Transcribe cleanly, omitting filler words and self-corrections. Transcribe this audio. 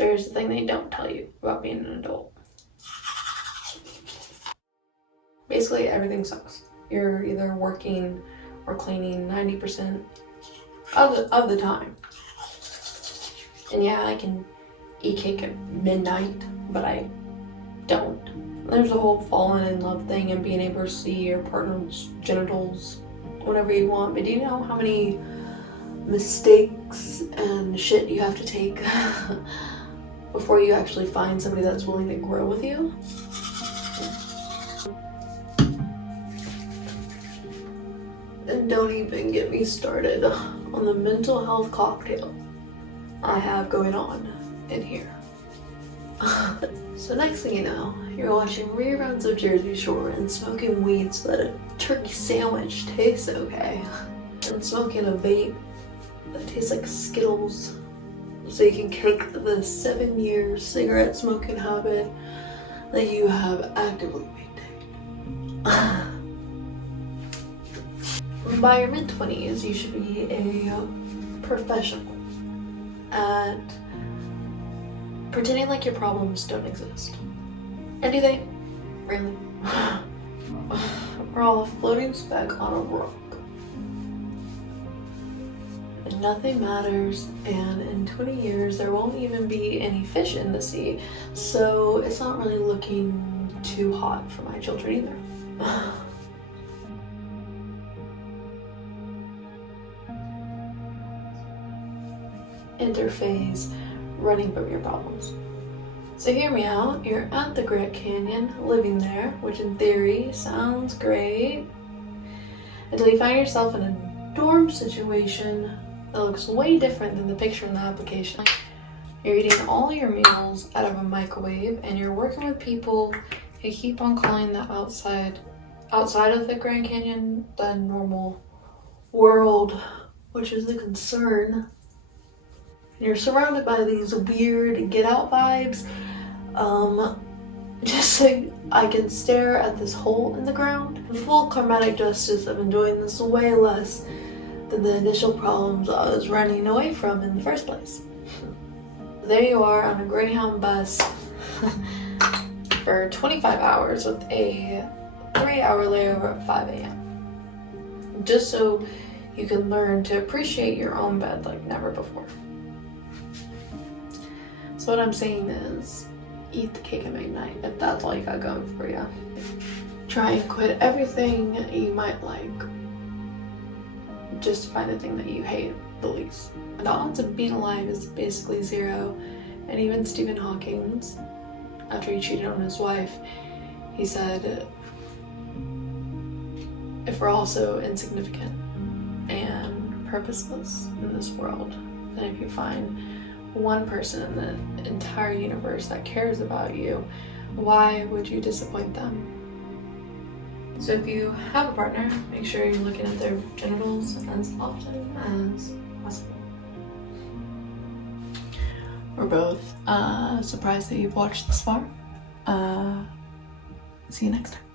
So here's the thing they don't tell you about being an adult. Basically, everything sucks. You're either working or cleaning 90% of the time. And yeah, I can eat cake at midnight, but I don't. There's a whole falling in love thing and being able to see your partner's genitals whenever you want, but do you know how many mistakes and shit you have to take before you actually find somebody that's willing to grow with you? And don't even get me started on the mental health cocktail I have going on in here. So next thing you know, you're watching reruns of Jersey Shore and smoking weed so that a turkey sandwich tastes okay, and smoking a vape that tastes like Skittles so you can kick the 7-year cigarette smoking habit that you have actively maintained. By your mid-20s, you should be a professional at pretending like your problems don't exist. And do they? Really? We're all a floating speck on a rock. And nothing matters, and in 20 years there won't even be any fish in the sea, so it's not really looking too hot for my children either. Interphase, running from your problems. So hear me out, you're at the Grand Canyon, living there, which in theory sounds great, until you find yourself in a dorm situation that looks way different than the picture in the application. You're eating all your meals out of a microwave, and you're working with people who keep on calling the outside of the Grand Canyon the normal world, which is a concern. You're surrounded by these weird get out vibes. Just so I can stare at this hole in the ground. Full karmatic justice of enjoying this way less than the initial problems I was running away from in the first place. There you are on a Greyhound bus for 25 hours with a 3-hour layover at 5 a.m. Just so you can learn to appreciate your own bed like never before. So what I'm saying is, eat the cake at midnight if that's all you got going for you. Try and quit everything you might like, just to find the thing that you hate the least. The odds of being alive is basically 0, and even Stephen Hawking, after he cheated on his wife, he said, if we're all so insignificant and purposeless in this world, then if you find one person in the entire universe that cares about you, why would you disappoint them? So if you have a partner, make sure you're looking at their genitals as often as possible. We're both surprised that you've watched this far. See you next time.